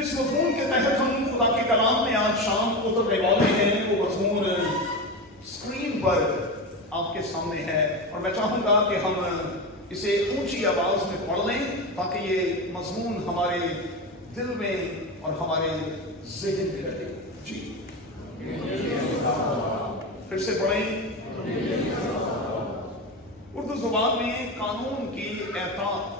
जिस मजमून के तहत हम खुदा के कलाम में आज शाम को उतरने वाले हैं वो मजमून स्क्रीन पर आपके सामने है, और मैं चाहूंगा कि हम इसे ऊंची आवाज में पढ़ लें ताकि ये मजमून हमारे दिल में और हमारे ज़हन में रहे। जी फिर से पढ़ें। उर्दू जुबान में कानून की एताअत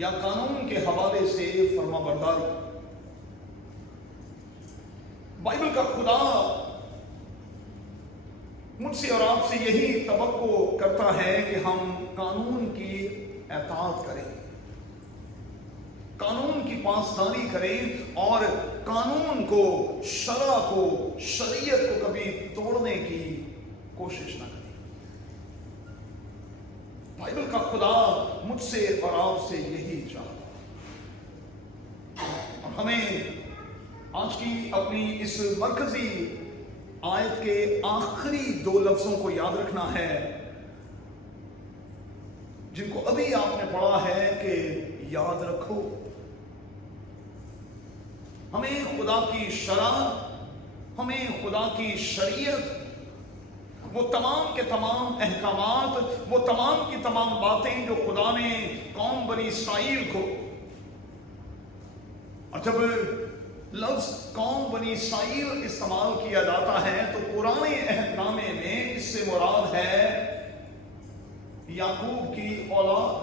या कानून के हवाले से फरमाबरदारी। बाइबल का खुदा मुझसे और आपसे यही तवक्को करता है कि हम कानून की एताअत करें, कानून की पासदारी करें और कानून को, शरा को, शरीयत को कभी तोड़ने की कोशिश न करें। बाइबल का खुदा मुझसे और आपसे यही चाहता है। और हमें आज की अपनी इस मरकजी आयत के आखिरी दो लफ्जों को याद रखना है, जिनको अभी आपने पढ़ा है कि याद रखो। हमें खुदा की शरा, हमें खुदा की शरीयत, वो तमाम के तमाम अहकामात, वो तमाम की तमाम बातें जो खुदा ने कौम बनी इस्राइल को, और जब लफ्ज कौम बनी इस्राइल इस्तेमाल किया जाता है तो पुराने अहदनामे में इससे मुराद है याकूब की औलाद,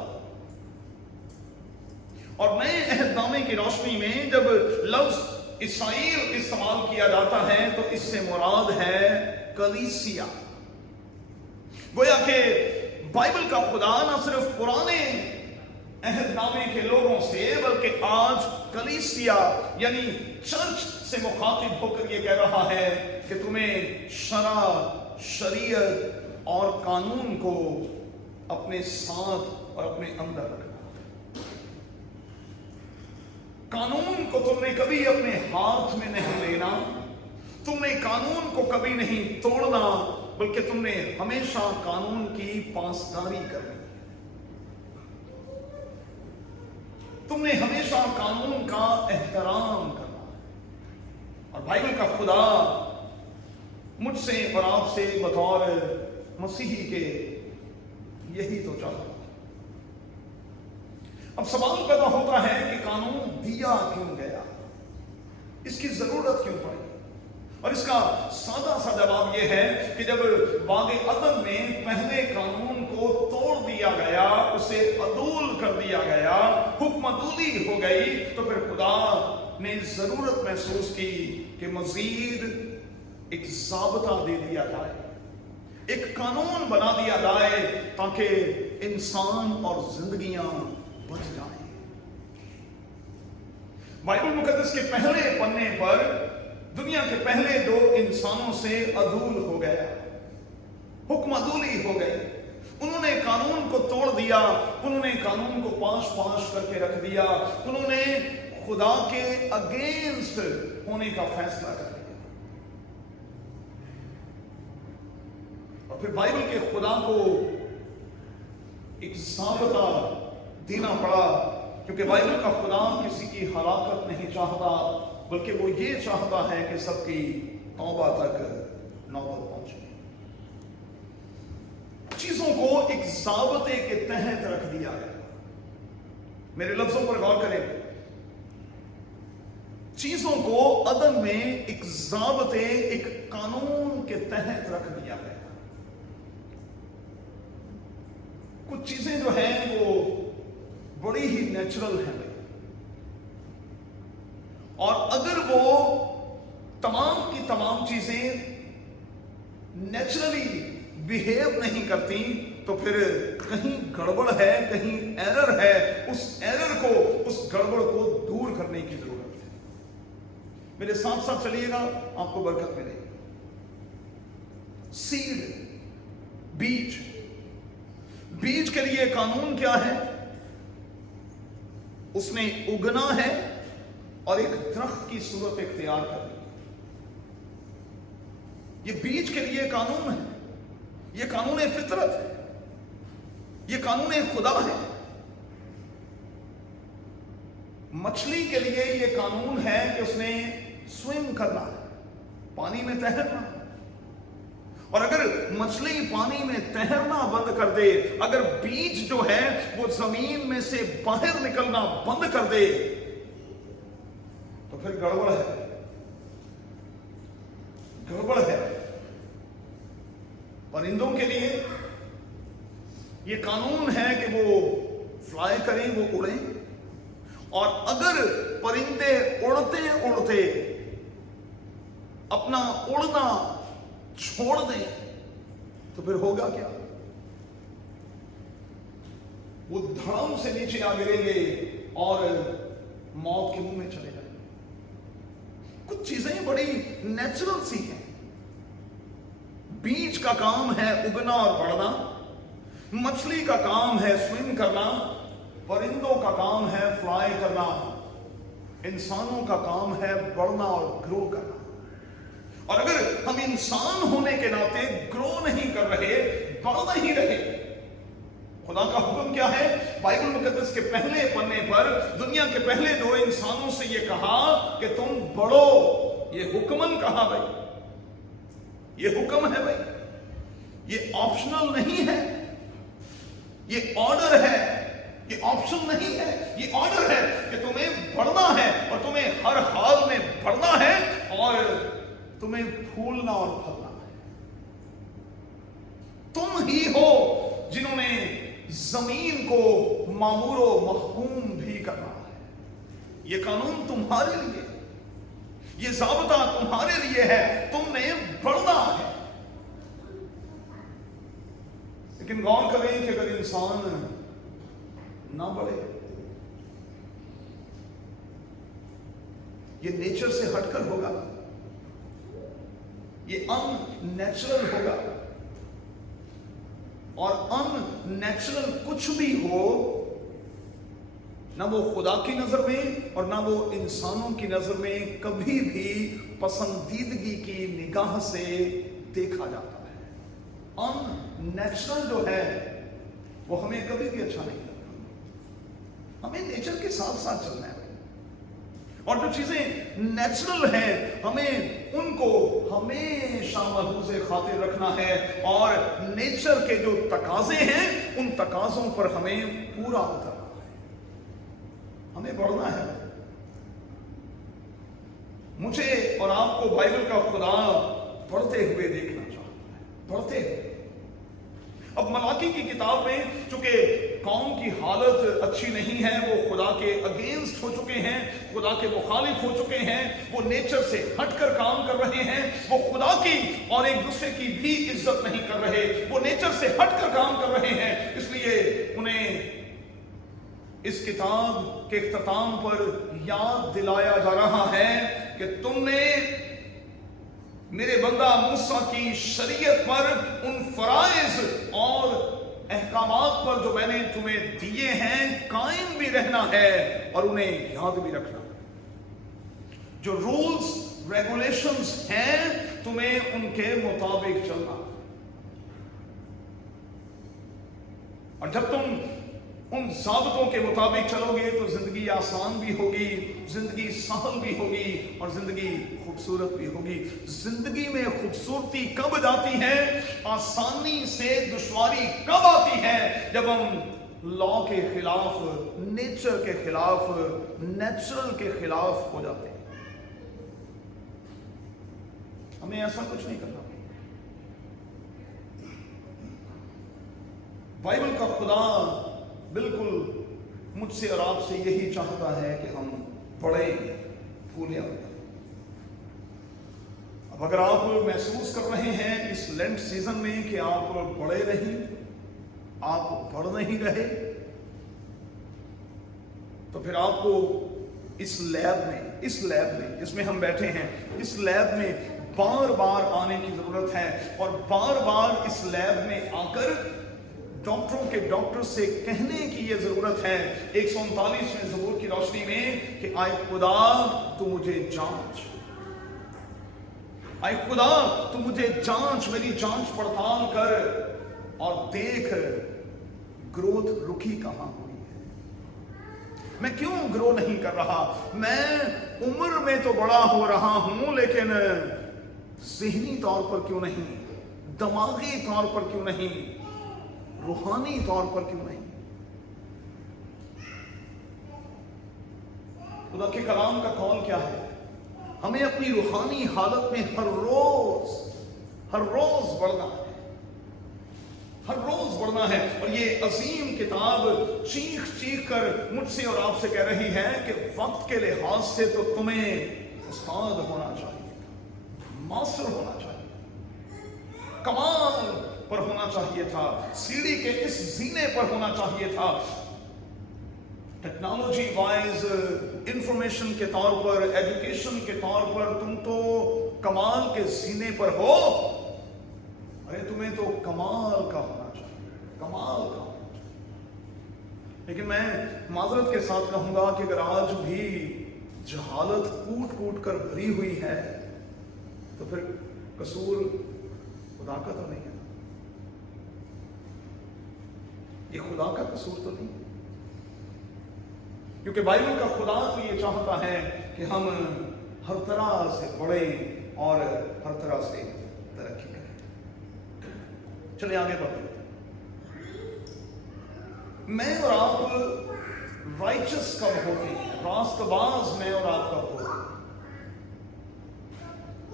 और नए अहदनामे की रोशनी में जब लफ्ज इस्राइल इस्तेमाल किया जाता है तो इससे मुराद है कलीसिया। गोया कि बाइबल का खुदा न सिर्फ पुराने अहदनामे के लोगों से बल्कि आज कलीसिया यानी चर्च से मुखातिब होकर यह कह रहा है कि तुम्हें शरा, शरीयत और कानून को अपने साथ और अपने अंदर रखना। कानून को तुमने कभी अपने हाथ में नहीं लेना, तुमने कानून को कभी नहीं तोड़ना, बल्कि तुमने हमेशा कानून की पासदारी करनी, तुमने हमेशा कानून का एहतराम करना। और बाइबल का खुदा मुझसे और आपसे बतौर मसीही के यही तो चाहता है। अब सवाल पैदा होता है कि कानून दिया क्यों गया, इसकी जरूरत क्यों पड़ी? और इसका सादा सा जवाब यह है कि जब बागे अदन में पहले कानून को तोड़ दिया गया, उसे अदूल कर दिया गया, हुक्मदूली हो गई, तो फिर खुदा ने जरूरत महसूस की कि मजीद एक ज़ाब्ता दे दिया जाए, एक कानून बना दिया जाए ताकि इंसान और जिंदगियां बच जाएं। बाइबल मुकद्दस के पहले पन्ने पर दुनिया के पहले दो इंसानों से अदूल हो गया, हुक्मदूली हो गई। उन्होंने कानून को तोड़ दिया, उन्होंने कानून को पाश पाश करके रख दिया, उन्होंने खुदा के अगेंस्ट होने का फैसला कर लिया। और फिर बाइबल के खुदा को एक ज़ाब्ता देना पड़ा, क्योंकि बाइबल का खुदा किसी की हलाकत नहीं चाहता, बल्कि वो ये चाहता है कि सबकी तौबा तक नौबत पहुंचे। चीजों को एक ज़ाब्ते के तहत रख दिया गया। मेरे लफ्जों पर गौर करें। चीजों को अदन में एक ज़ाब्ते, एक कानून के तहत रख दिया गया। कुछ चीजें जो हैं वो बड़ी ही नेचुरल हैं, और अगर वो तमाम की तमाम चीजें नेचुरली बिहेव नहीं करती तो फिर कहीं गड़बड़ है, कहीं एरर है। उस एरर को, उस गड़बड़ को दूर करने की जरूरत है। मेरे साथ साथ चलिएगा, आपको बरकत मिलेगी। सीड, बीज, बीज के लिए कानून क्या है? उसने उगना है और एक दरख्त की सूरत इख्तियार करनी। ये बीज के लिए कानून है, ये कानून फितरत है, ये कानून खुदा है। मछली के लिए ये कानून है कि उसने स्विम करना है, पानी में तैरना। और अगर मछली पानी में तैरना बंद कर दे, अगर बीज जो है वो जमीन में से बाहर निकलना बंद कर दे, तो फिर गड़बड़ है, गड़बड़ है। परिंदों के लिए ये कानून है कि वो फ्लाई करें, वो उड़ें। और अगर परिंदे उड़ते उड़ते अपना उड़ना छोड़ दें तो फिर होगा क्या? वो धड़ाम से नीचे आ गिरेंगे और मौत के मुंह में चले जाएंगे। कुछ चीजें बड़ी नेचुरल सी हैं। बीज का काम है उगना और बढ़ना, मछली का काम है स्विम करना, परिंदों का काम है फ्लाई करना, इंसानों का काम है बढ़ना और ग्रो करना। और अगर हम इंसान होने के नाते ग्रो नहीं कर रहे, बढ़ नहीं रहे, खुदा का हुक्म क्या है? बाइबल मुकद्दस के पहले पन्ने पर दुनिया के पहले 2 इंसानों से ये कहा कि तुम बढ़ो। ये हुक्मन कहा भाई, ये हुक्म है भाई, ये ऑप्शनल नहीं है, ये ऑर्डर है, ये ऑप्शन नहीं है, ये ऑर्डर है कि तुम्हें बढ़ना है और तुम्हें हर हाल में बढ़ना है और तुम्हें फूलना और फलना है। तुम ही हो जिन्होंने जमीन को मामूरो महकूम भी करना है। ये कानून तुम्हारे लिए, ये ज़ाब्ता तुम्हारे लिए है, तुमने बढ़ना है। लेकिन गौर करें कि अगर इंसान ना बढ़े, ये नेचर से हटकर होगा, ये अननेचुरल होगा। और अननेचुरल कुछ भी हो, ना वो खुदा की नजर में और ना वो इंसानों की नजर में कभी भी पसंदीदगी की निगाह से देखा जाता है। अननेचुरल जो है वो हमें कभी भी अच्छा नहीं लगता। हमें नेचर के साथ साथ चलना है और जो चीजें नेचुरल हैं हमें उनको हमेशा मलहूज़े खातिर रखना है और नेचर के जो तकाजे हैं उन तकाजों पर हमें पूरा उतरना है, हमें बढ़ना है। मुझे और आपको बाइबल का खुदा पढ़ते हुए देखना चाहता है, पढ़ते हुए। अब मलाकी की किताब में चूंकि कौम की हालत अच्छी नहीं है, वो खुदा के अगेंस्ट हो चुके हैं, खुदा के मुखालिफ हो चुके हैं, वो नेचर से हटकर काम कर रहे हैं, वो खुदा की और एक दूसरे की भी इज्जत नहीं कर रहे, वो नेचर से हटकर काम कर रहे हैं। इसलिए उन्हें इस किताब के इख्तिताम पर याद दिलाया जा रहा है कि तुमने मेरे बंदा मूसा की शरीयत पर, उन फराइज और अहकामात पर जो मैंने तुम्हें दिए हैं कायम भी रहना है और उन्हें याद भी रखना। जो रूल्स रेगुलेशंस हैं तुम्हें उनके मुताबिक चलना। और जब तुम उन ज़ाब्तों के मुताबिक चलोगे तो जिंदगी आसान भी होगी, जिंदगी सहल भी होगी और जिंदगी खूबसूरत भी होगी। जिंदगी में खूबसूरती कब जाती है, आसानी से दुश्वारी कब आती है, जब हम लॉ के खिलाफ, नेचर के खिलाफ, नेचुरल के खिलाफ हो जाते हैं। हमें ऐसा कुछ नहीं करना। बाइबल का खुदा बिल्कुल मुझसे और आपसे यही चाहता है कि हम बड़े फूले। अब अगर आप महसूस कर रहे हैं इस लेंट सीजन में कि आप बड़े नहीं, आप बढ़ नहीं रहे, तो फिर आपको इस लैब में जिसमें हम बैठे हैं, इस लैब में बार बार आने की जरूरत है और बार बार इस लैब में आकर डॉक्टर से कहने की यह जरूरत है 139वें ज़बूर की रोशनी में कि आए खुदा तू मुझे जांच, आए खुदा तू मुझे जांच, मेरी जांच पड़ताल कर और देख ग्रोथ रुकी कहां हुई है। मैं क्यों ग्रो नहीं कर रहा? मैं उम्र में तो बड़ा हो रहा हूं, लेकिन ज़हनी तौर पर क्यों नहीं, दिमागी तौर पर क्यों नहीं, रूहानी तौर पर क्यों नहीं? खुदा के कलाम का कौल क्या है? हमें अपनी रूहानी हालत में हर रोज बढ़ना है, हर रोज बढ़ना है। और ये अजीम किताब चीख चीख कर मुझसे और आपसे कह रही है कि वक्त के लिहाज से तो तुम्हें उस्ताद होना चाहिए, मास्टर होना चाहिए, कमाल पर होना चाहिए था, सीढ़ी के इस जीने पर होना चाहिए था। टेक्नोलॉजी वाइज, इंफॉर्मेशन के तौर पर, एजुकेशन के तौर पर तुम तो कमाल के जीने पर हो। अरे तुम्हें तो कमाल का होना चाहिए, कमाल का होना चाहिए। लेकिन मैं माजरत के साथ कहूंगा कि अगर आज भी जहालत कूट कूट कर भरी हुई है तो फिर कसूर खुदा का तो नहीं है, ये खुदा का कसूर तो नहीं है। क्योंकि बाइबल का खुदा तो ये चाहता है कि हम हर तरह से बढ़े और हर तरह से तरक्की करें। चलिए आगे बढ़ते हैं। मैं और आप राइचस कब होते हैं, रास्तबाज मैं और आप कब होते हैं?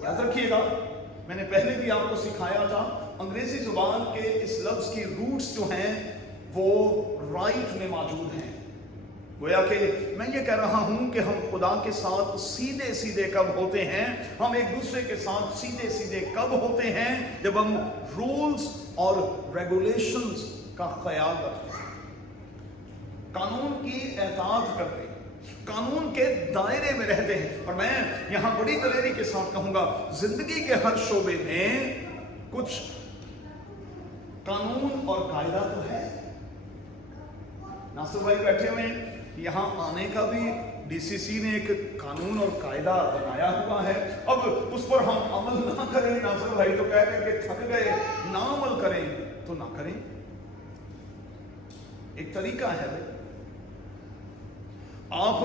याद रखिएगा, मैंने पहले भी आपको सिखाया था, अंग्रेजी जुबान के इस लफ्ज की रूट्स जो हैं वो राइट में मौजूद हैं। गोया कि मैं ये कह रहा हूं कि हम खुदा के साथ सीधे सीधे कब होते हैं, हम एक दूसरे के साथ सीधे सीधे कब होते हैं, जब हम रूल्स और रेगुलेशंस का ख्याल रखते हैं, कानून की एताअत करते हैं, कानून के दायरे में रहते हैं। और मैं यहां बड़ी दलेरी के साथ कहूंगा, जिंदगी के हर शोबे में कुछ कानून और कायदा तो है। नासिर भाई बैठे हुए हैं, यहां आने का भी डीसीसी ने एक कानून और कायदा बनाया हुआ है। अब उस पर हम अमल ना करें, नासिर भाई तो कह रहे हैं कि थक गए, ना अमल करें तो ना करें। एक तरीका है भाई, आप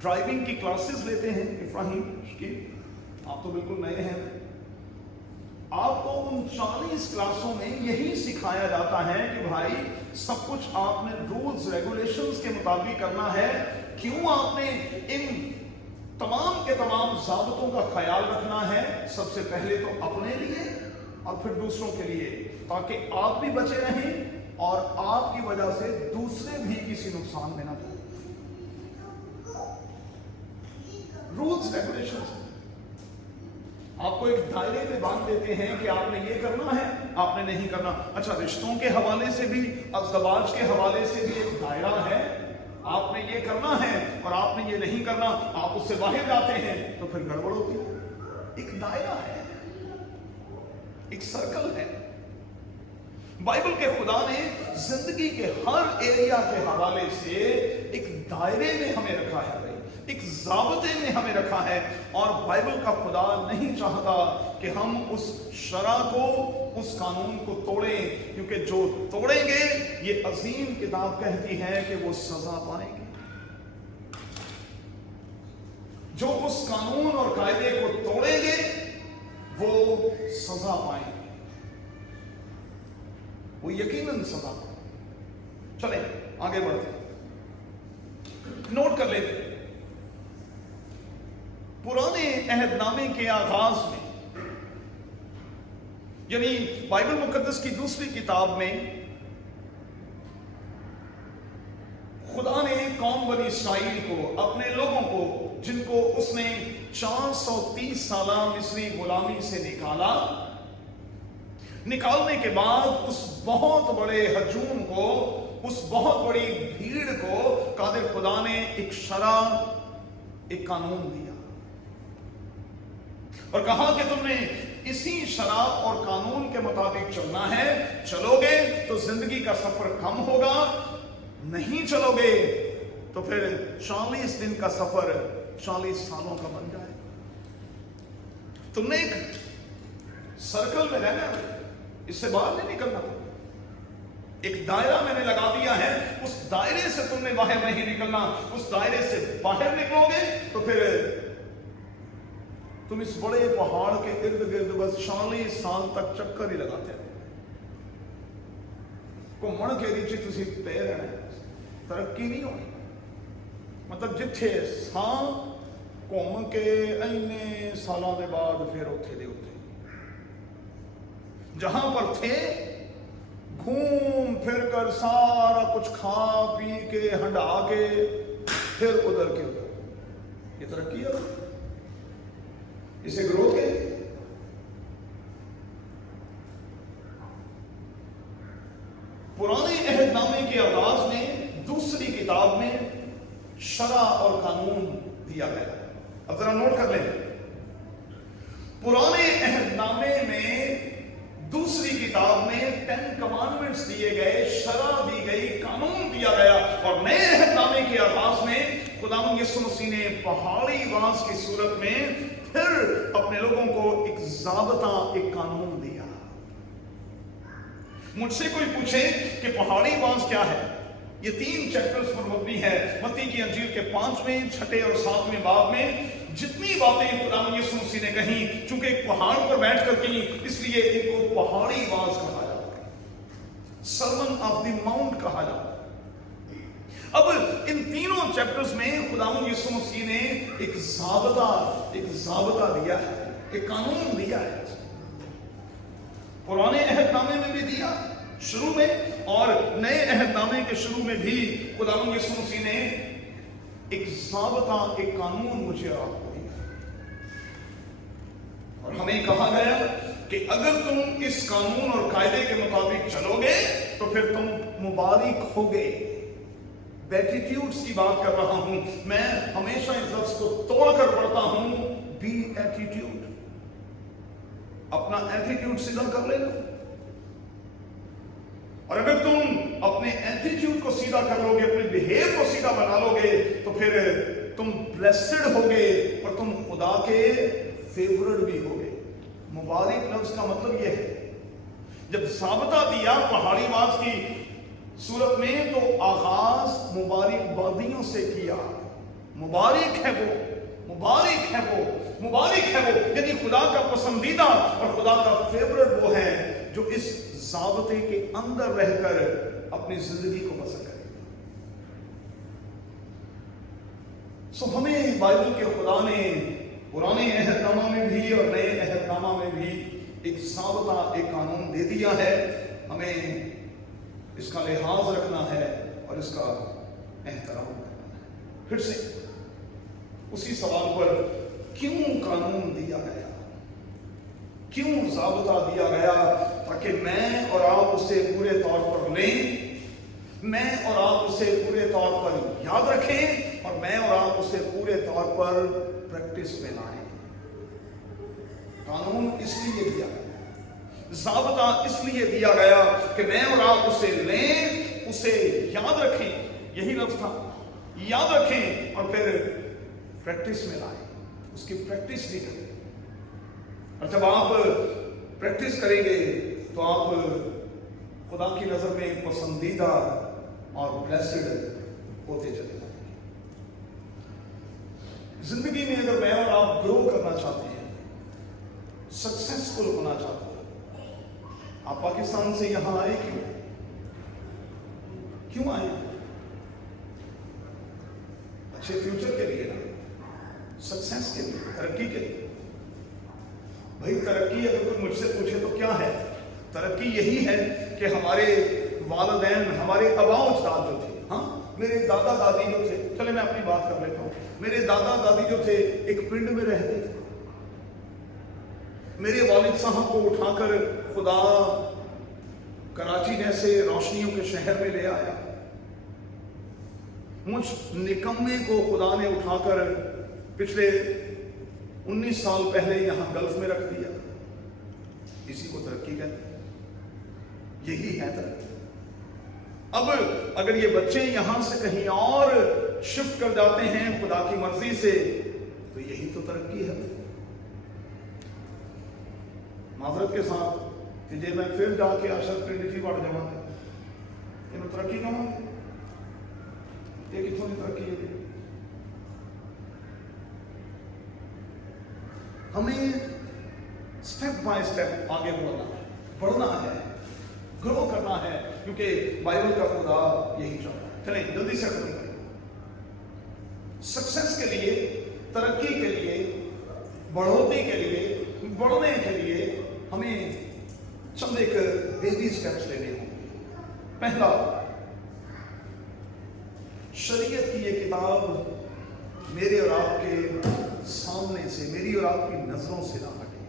ड्राइविंग की क्लासेस लेते हैं इब्राहिम की, आप तो बिल्कुल नए हैं, आपको उन 40 क्लासों में यही सिखाया जाता है कि भाई सब कुछ आपने रूल्स रेगुलेशंस के मुताबिक करना है। क्यों आपने इन तमाम के तमाम ज़ाबतों का ख्याल रखना है? सबसे पहले तो अपने लिए और फिर दूसरों के लिए, ताकि आप भी बचे रहें और आपकी वजह से दूसरे भी किसी नुकसान में ना जाए। रूल्स रेगुलेशंस आपको एक दायरे में बांध देते हैं कि आपने ये करना है, आपने नहीं करना। अच्छा, रिश्तों के हवाले से भी, अज़दवाज के हवाले से भी एक दायरा है, आपने ये करना है और आपने ये नहीं करना, आप उससे बाहर जाते हैं तो फिर गड़बड़ होती है। एक दायरा है, एक सर्कल है। बाइबल के खुदा ने जिंदगी के हर एरिया के हवाले से एक दायरे में हमें रखा है, एक ज़ाबते में हमें रखा है। और बाइबल का खुदा नहीं चाहता कि हम उस शरा को, उस कानून को तोड़ें, क्योंकि जो तोड़ेंगे, ये अजीम किताब कहती है कि वो सजा पाएंगे। जो उस कानून और कायदे को तोड़ेंगे वो सजा पाएंगे, वो यकीनन सजा पाएंगे। चले आगे बढ़ते, नोट कर लेते। पुराने अहदनामे के आगाज में, यानी बाइबल मुकद्दस की दूसरी किताब में, खुदा ने कौम बनी इस्राइल को, अपने लोगों को, जिनको उसने 430 साला मिस्री गुलामी से निकाला, निकालने के बाद उस बहुत बड़े हजूम को, उस बहुत बड़ी भीड़ को कादिर खुदा ने एक शरा, एक कानून दिया और कहा कि तुमने इसी शरा और कानून के मुताबिक चलना है। चलोगे तो जिंदगी का सफर कम होगा, नहीं चलोगे तो फिर 40 दिन का सफर 40 सालों का बन जाएगा। तुमने एक सर्कल में रहना है, इससे बाहर नहीं निकलना। एक दायरा मैंने लगा दिया है, उस दायरे से तुमने बाहर नहीं निकलना। उस दायरे से बाहर निकलोगे तो फिर तुम इस बड़े पहाड़ के इर्द गिर्द बस 40 साल तक चक्कर ही लगाते रहो। घूमन के रीचे तुसी पे रहना, तरक्की नहीं होनी। मतलब जिथे सां घूम के इन्ने सालों के बाद फिर उथे दे उथे जहां पर थे घूम फिर कर सारा कुछ खा पी के हंडा के फिर उधर के उधर, ये तरक्की है? इसे ग्रोथ है? पुराने अहदनामे के आगाज में दूसरी किताब में शरा और कानून दिया गया। अब जरा नोट कर लें, पुराने अहदनामे में दूसरी किताब में 10 कमांडमेंट्स दिए गए, शरा दी गई, कानून दिया गया। और नए अहदनामे के आगाज में खुदावंद यीशु मसीह ने पहाड़ी वास की सूरत में फिर अपने लोगों को एक ज़ाबता, एक कानून दिया। मुझसे कोई पूछे कि पहाड़ी वास क्या है, ये 3 चैप्टर्स पर मबनी है। मत्ती की अंजील के 5वें, 6ठे और 7वें बाब में जितनी बातें खुदावंद यीशु मसीह ने कही, चूंकि एक पहाड़ पर बैठकर कही, इसलिए इनको पहाड़ी वास कहा जाता है, सर्मन ऑफ द माउंट कहा जाता है। अब इन तीनों चैप्टर्स में खुदावंद यीशु मसीह ने एक ज़ाबता दिया है, एक कानून दिया है। पुराने अहदनामे में भी दिया शुरू में, और नए अहदनामे के शुरू में भी खुदावंद यीशु मसीह ने एक ज़ाबता, एक कानून मुझे और आपको दिया। और हमें कहा गया कि अगर तुम इस कानून और कायदे के मुताबिक चलोगे तो फिर तुम मुबारक होगे। बेटिट्यूड्स की बात कर रहा हूं मैं, हमेशा इस लफ्ज को तोड़कर पढ़ता हूं, बी एटीट्यूड। अपना एटीट्यूड सीधा कर लेना, और अगर तुम अपने एटीट्यूड को सीधा कर लोगे, अपने बिहेव को सीधा बना लोगे, तो फिर तुम ब्लेस्ड होगे और तुम खुदा के फेवरेट भी होगे। मुबारक लफ्ज का मतलब यह है, जब ज़ाबता दिया पहाड़ी वास की सूरत में, तो आगाज मुबारकबादियों से किया। मुबारक है वो, मुबारक है वो, मुबारक है वो, यानी खुदा का पसंदीदा और खुदा का फेवरेट वो है जो इस ज़ाबते के अंदर रहकर अपनी जिंदगी को बसर करे। सो हमें बाइबल के खुदा ने पुराने अहदनामा में भी और नए अहदनामा में भी एक ज़ाबता, एक कानून दे दिया है। हमें इसका लिहाज रखना है और इसका एहतराम करना है। फिर से उसी सवाल पर, क्यों कानून दिया गया, क्यों ज़ाबता दिया गया? ताकि मैं और आप उसे पूरे तौर पर लें, मैं और आप उसे पूरे तौर पर याद रखें, और मैं और आप उसे पूरे तौर पर प्रैक्टिस में लाएं। कानून इसलिए दिया गया, ज़ाबता इसलिए दिया गया कि मैं और आप उसे लें, उसे याद रखें। यही लफ्ज़ था, याद रखें और फिर प्रैक्टिस में लाएं, उसकी प्रैक्टिस भी करें। और जब आप प्रैक्टिस करेंगे तो आप खुदा की नजर में पसंदीदा और ब्लेस्ड होते चले जाएंगे। जिंदगी में अगर मैं और आप ग्रो करना चाहते हैं, सक्सेसफुल होना चाहते हैं, आप पाकिस्तान से यहां आए क्यों आए? अच्छे फ्यूचर के लिए ना, सक्सेस के लिए, तरक्की के लिए। भाई तरक्की अगर कोई मुझसे पूछे तो क्या है? तरक्की यही है कि हमारे वालिदैन, हमारे आबाओ अजदाद जो थे, हाँ, मेरे दादा दादी जो थे, चले मैं अपनी बात कर लेता हूँ, मेरे दादा दादी जो थे एक पिंड में रहते थे। मेरे वालिद साहब को उठाकर खुदा कराची जैसे रोशनियों के शहर में ले आया। मुझ निकम्मे को खुदा ने उठाकर पिछले 19 साल पहले यहां गल्फ में रख दिया। इसी को तरक्की कहते हैं, यही है तरक्की। अब अगर ये बच्चे यहां से कहीं और शिफ्ट कर जाते हैं खुदा की मर्जी से, तो यही तो तरक्की है। माजरत के साथ कि जे मैं फिर जाके अशर ट्रिनिटी पढ़ जाऊंगा, ये तरक्की ना हो। یہ کتوں کی ترقی ہے؟ ہمیں سٹیپ بائی سٹیپ آگے بڑھنا ہے، گرو کرنا ہے، کیونکہ بائبل کا خدا یہی چاہتا ہے۔ چلیں جلدی سے ختم کریں۔ سکسیس کے لیے، ترقی کے لیے، بڑھوتی کے لیے، بڑھنے کے لیے ہمیں چند ایک بیبی سٹیپس لینے ہوں گے۔ پہلا، شریعت کی یہ کتاب میرے اور آپ کے سامنے سے، میری اور آپ کی نظروں سے نہ ہٹے۔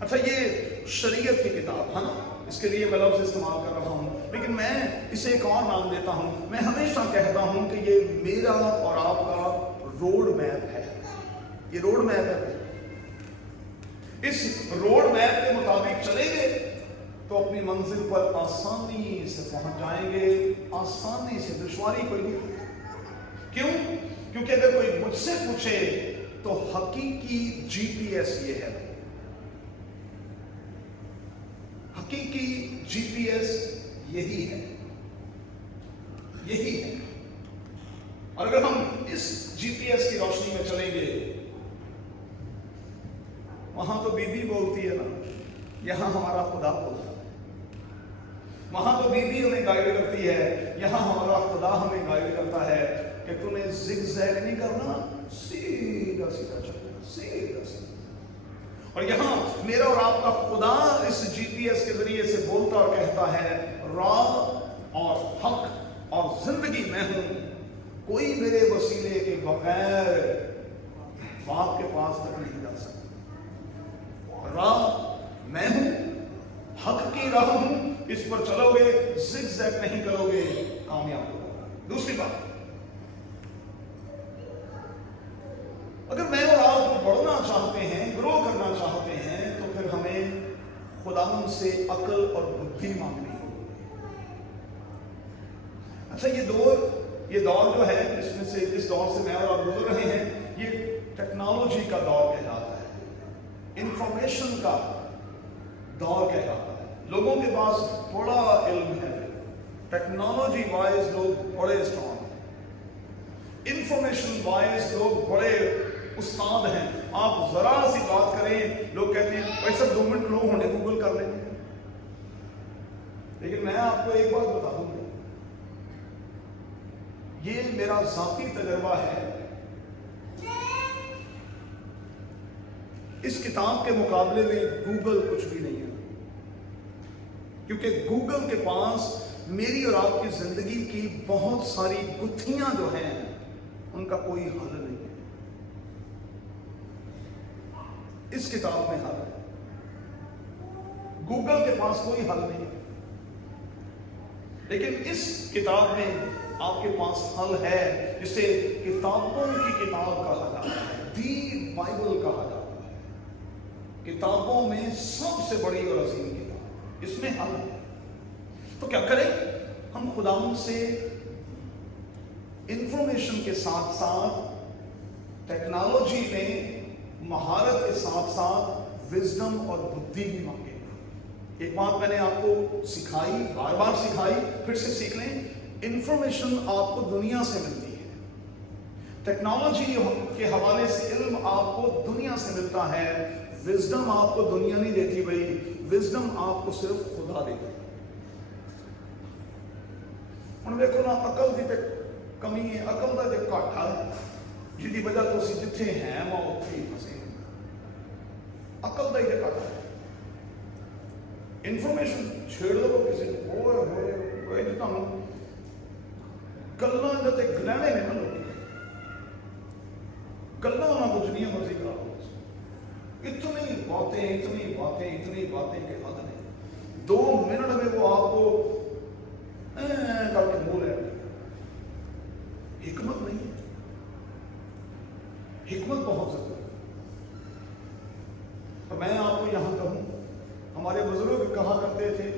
اچھا، یہ شریعت کی کتاب ہے نا، اس کے لیے میں لفظ استعمال کر رہا ہوں، لیکن میں اسے ایک اور نام دیتا ہوں۔ میں ہمیشہ کہتا ہوں کہ یہ میرا اور آپ کا روڈ میپ ہے۔ یہ روڈ میپ ہے۔ اس روڈ میپ کے مطابق چلیں گے تو اپنی منزل پر آسانی سے پہنچ جائیں گے، آسانی سے، دشواری کوئی نہیں۔ کیوں؟ کیونکہ اگر کوئی مجھ سے پوچھے تو حقیقی جی پی ایس یہ ہے۔ حقیقی جی پی ایس یہی ہے، یہی ہے۔ اور اگر ہم اس جی پی ایس کی روشنی میں چلیں گے، وہاں تو بی بی بولتی ہے نا، یہاں ہمارا خدا بولتا ہے۔ وہاں تو بی بی ہمیں گائیڈ کرتی ہے، یہاں ہمارا خدا ہمیں گائیڈ کرتا ہے کہ تمہیں زگ زیگ نہیں کرنا، سیدھا سیدھا چلنا، سیدھا سیدھا۔ اور یہاں میرا اور آپ کا خدا اس جی پی ایس کے ذریعے سے بولتا اور کہتا ہے، راہ اور حق اور زندگی میں ہوں، کوئی میرے وسیلے کے بغیر باپ کے پاس تک نہیں جا سکتا۔ راہ میں ہوں، حق کی راہ ہوں، اس پر چلو گے، زگ زیگ نہیں کرو گے، کامیاب ہوگا۔ دوسری بات، اگر میں اور آپ بڑھنا چاہتے ہیں، گرو کرنا چاہتے ہیں، تو پھر ہمیں خداوند سے عقل اور بدھی مانگنی ہوگی۔ اچھا، یہ دور جو ہے، اس دور سے میں اور آپ گزر رہے ہیں، یہ ٹیکنالوجی کا دور کہلاتا ہے، انفارمیشن کا دور کہلاتا ہے۔ لوگوں کے پاس بڑا علم ہے، ٹیکنالوجی وائز لوگ بڑے اسٹرانگ ہیں، انفارمیشن وائز لوگ بڑے استاد ہیں۔ آپ ذرا سی بات کریں، لوگ کہتے ہیں بھائی سب 2 منٹ لو ہونے گوگل کر لیں گے۔ لیکن میں آپ کو ایک بات بتا دوں گا، یہ میرا ذاتی تجربہ ہے، اس کتاب کے مقابلے میں گوگل کچھ بھی نہیں ہے، کیونکہ گوگل کے پاس میری اور آپ کی زندگی کی بہت ساری گتھیاں جو ہیں ان کا کوئی حل نہیں ہے۔ اس کتاب میں حل ہے، گوگل کے پاس کوئی حل نہیں ہے، لیکن اس کتاب میں آپ کے پاس حل ہے، جسے کتابوں کی کتاب کہا جاتا ہے، دی بائبل کہا جاتا ہے، کتابوں میں سب سے بڑی اور عظیم کتاب، اس میں حل ہے۔ تو کیا کریں؟ ہم خداوند سے انفارمیشن کے ساتھ ساتھ، ٹیکنالوجی میں مہارت کے ساتھ ساتھ وزڈم اور بدھی بھی مانگیں۔ ایک بات میں نے آپ کو سکھائی، بار بار سکھائی، پھر سے سیکھ لیں، انفارمیشن آپ کو دنیا سے ملتی ہے، ٹیکنالوجی کے حوالے سے علم آپ کو دنیا سے ملتا ہے، وزڈم آپ کو دنیا نہیں دیتی بھائی، وزڈم آپ کو صرف خدا دیتا ہے۔ ہن دیکھو نا، عقل دی تے کمی ہے، عقل دا تے گھاٹا ہے، جس کی وجہ تو اسی جتھے ہیں وہ اتنے ہی پھسے ہیں، عقل دا ہی تے گھاٹا ہے۔ انفارمیشن چھیڑ دو کسی ہوئے جو تمہیں گلاں دے تے گلہنے نے نا، لوگ گلاں انہاں کو جنیاں مرضی کرا لو، اتنی باتیں کہ حد نہیں، 2 منٹ میں وہ آپ کو کر کے منہ لے لیں۔ حکمت نہیں ہے، حکمت بہت ضروری ہے۔ اور میں آپ کو یہاں کہوں، ہمارے بزرگ کہا کرتے تھے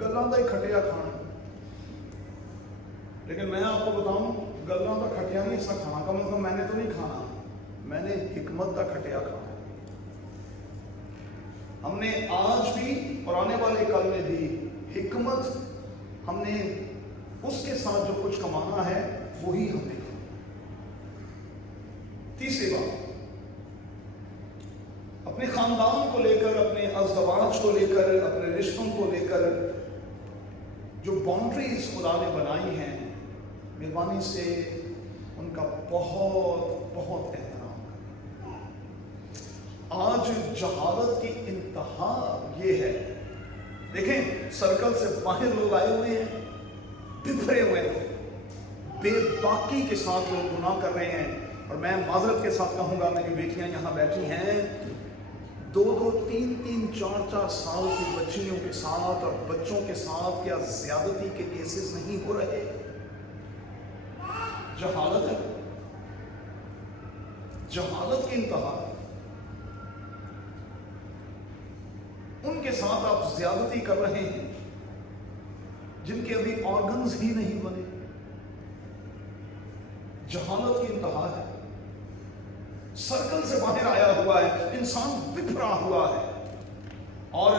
گلاں دا ہی کھٹیا کھانا، لیکن میں آپ کو بتاؤں گلاں دا کھٹیا نہیں سا کھانا، کم از کم میں نے تو نہیں کھانا، میں نے حکمت دا کھٹیا کھانا۔ ہم نے آج بھی اور آنے والے کل میں بھی حکمت ہم نے اس کے ساتھ جو کچھ کمانا ہے وہی ہم نے کھانا۔ تیسری بات، اپنے خاندان کو لے کر، اپنے ازدواج کو لے کر، اپنے رشتوں کو لے کر جو باؤنڈریز خدا نے بنائی ہیں، مہربانی سے ان کا بہت بہت احترام کریں۔ آج جہالت کی انتہا یہ ہے، دیکھیں سرکل سے باہر لوگ آئے ہوئے ہیں، بکھرے ہوئے ہیں، بے باکی کے ساتھ لوگ گناہ کر رہے ہیں۔ اور میں معذرت کے ساتھ کہوں گا، میری بیٹیاں یہاں بیٹھی ہیں، 2-2, 3-3, 4-4 سال کی بچیوں کے ساتھ اور بچوں کے ساتھ کیا زیادتی کے کیسز نہیں ہو رہے؟ جہالت ہے، جہالت کی انتہا۔ ان کے ساتھ آپ زیادتی کر رہے ہیں جن کے ابھی آرگنز ہی نہیں بنے۔ جہالت کی انتہا ہے، سرکل سے باہر آیا ہوا ہے، انسان بکھرا ہوا ہے اور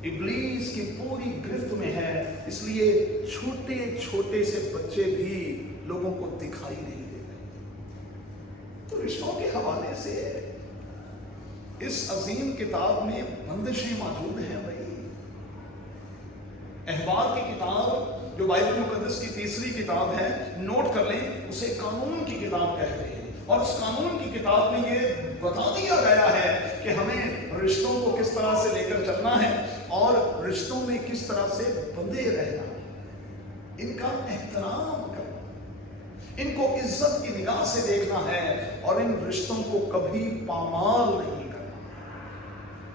ابلیس کی پوری گرفت میں ہے۔ اس لیے چھوٹے چھوٹے سے بچے بھی لوگوں کو دکھائی نہیں دیتے۔ تو رشتوں کے حوالے سے اس عظیم کتاب میں بندشیں موجود ہیں بھائی۔ احبار کی کتاب جو بائبل مقدس کی تیسری کتاب ہے، نوٹ کر لیں، اسے قانون کی کتاب کہتے ہیں، اور اس قانون کی کتاب میں یہ بتا دیا گیا ہے کہ ہمیں رشتوں کو کس طرح سے لے کر چلنا ہے اور رشتوں میں کس طرح سے بندھے رہنا ہے، ان کا احترام کرنا، ان کو عزت کی نگاہ سے دیکھنا ہے اور ان رشتوں کو کبھی پامال نہیں کرنا،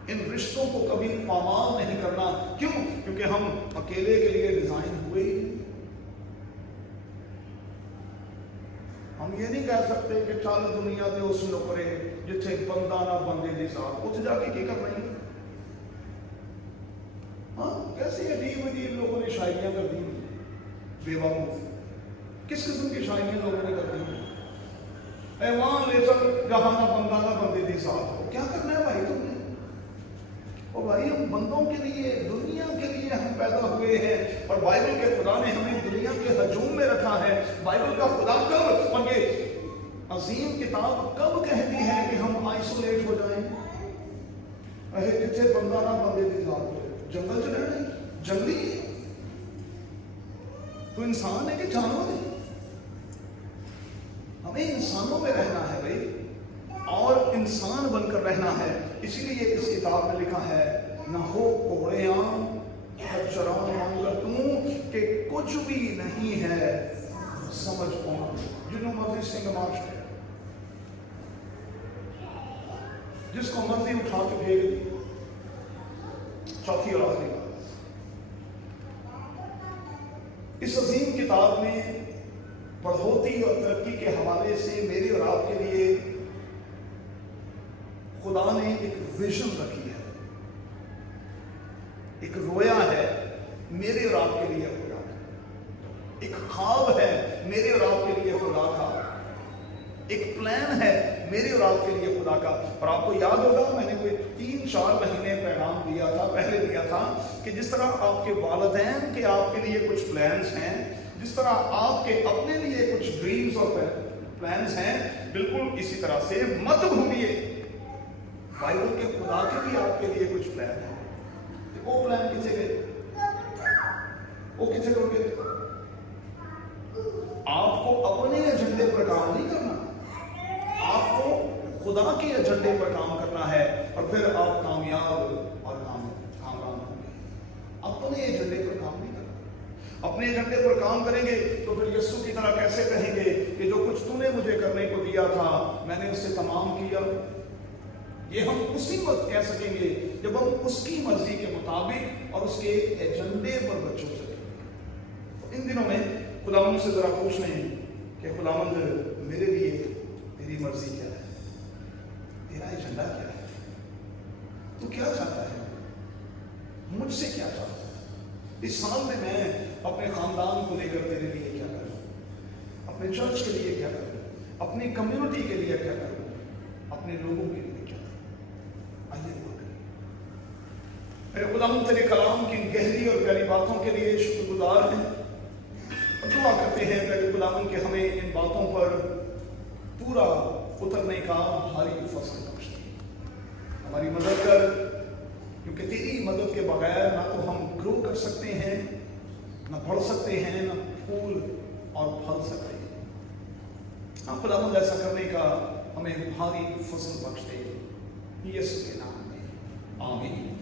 ان رشتوں کو کبھی پامال نہیں کرنا۔ کیوں؟ کیونکہ ہم اکیلے کے لیے ڈیزائن ہوئے ہی نہیں۔ ہم یہ نہیں کہہ سکتے کہ چل دنیا دے اس نکرے جتھے بندہ نہ بندے دی ذات، اتنے جا کے کی کرنا ہے؟ ہاں، کیسی عجیب عجیب لوگوں نے شاعریاں کر دی، بے وقوف کس قسم کی شاعریاں لوگوں نے کر دی؟ اے وہاں لے چل جہاں نہ بندہ نہ بندے دی ذات ہو۔ کیا کرنا ہے بھائی تم نے؟ اور بھائی ہم بندوں کے لیے، دنیا کے لیے ہم پیدا ہوئے ہیں، اور بائبل کے خدا نے ہمیں دنیا کے ہجوم میں رکھا ہے۔ بائبل کا خدا کب، اور یہ عظیم کتاب کب کہتی ہے کہ ہم آئسولیٹ ہو جائیں؟ جتھے بندہ نہ بندے دی ذات ہو، جنگل چ رہنا ہے، جنگلی ہے تو انسان ہے کہ جانور ہے؟ ہمیں انسانوں میں رہنا ہے بھائی، اور انسان بن کر رہنا ہے۔ اسی لیے اس کتاب میں لکھا ہے، نہ ہو کوڑیاں چراں مانگر توں کہ کچھ بھی نہیں ہے سمجھ پاؤں، جنہوں مرضی سنگ مارش ہے، جس کو مرضی اٹھا کے بھیج دی۔ چوتھی اور آخری بات، اس عظیم کتاب میں بڑھوتی اور ترقی کے حوالے سے میرے اور آپ کے لیے خدا نے ایک ویژن رکھی ہے، ایک رویا ہے میرے اور آپ کے لیے خدا کا، ایک خواب ہے میرے اور آپ کے لیے خدا کا، ایک پلان ہے میرے اور آپ کے لیے خدا کا۔ اور آپ کو یاد ہوگا میں نے کوئی 3-4 مہینے پیغام دیا تھا، پہلے دیا تھا کہ جس طرح آپ کے والدین کے آپ کے لیے کچھ پلانز ہیں، جس طرح آپ کے اپنے لیے کچھ ڈریمز اور پلانز ہیں، بالکل اسی طرح سے مت بھولیے بائبل کے خدا کے بھی آپ کے لیے کچھ پلان ہیں۔ وہ پلان کسے گئے؟ وہ کسے کر گئے؟ آپ کو اپنے ایجنڈے پر کام نہیں کرنا، آپ کو خدا کے ایجنڈے پر کام کرنا ہے، اور پھر آپ کامیاب اور کامران ہوں گے۔ اپنے ایجنڈے پر کام نہیں کرنا، اپنے ایجنڈے پر کام کریں گے تو پھر یسوع کی طرح کیسے کہیں گے کہ جو کچھ تو نے مجھے کرنے کو دیا تھا میں نے اسے تمام کیا؟ یہ ہم اسی وقت کہہ سکیں گے جب ہم اس کی مرضی کے مطابق اور اس کے ایجنڈے پر بچوں سکیں گے۔ ان دنوں میں خداوند سے ذرا پوچھ لیں کہ خداوند میرے لیے تیری مرضی کیا ہے، تیرا ایجنڈا کیا ہے، تو کیا چاہتا ہے، مجھ سے کیا چاہتا ہے؟ اس سال میں اپنے خاندان کو لے کر تیرے لیے کیا کروں، اپنے چرچ کے لیے کیا کروں، اپنی کمیونٹی کے لیے کیا کروں، اپنے لوگوں کے لیے کیا کروں؟ آئیے دعا کریں۔ میرے خداوند تیرے کلام کی گہری اور پیاری باتوں کے لیے شکر گزار ہیں चाहते हैं पहले खुदावन के हमें इन बातों पर पूरा उतरने का भारी फसल बख्श दे। हमारी मदद कर, क्योंकि तेरी मदद के बगैर ना तो हम ग्रो कर सकते हैं, ना बढ़ सकते हैं, ना फूल और फल सकते हैं। हाँ खुदावंद, ऐसा करने का हमें भारी फसल बख्श दे, यीशु के नाम में आमीन।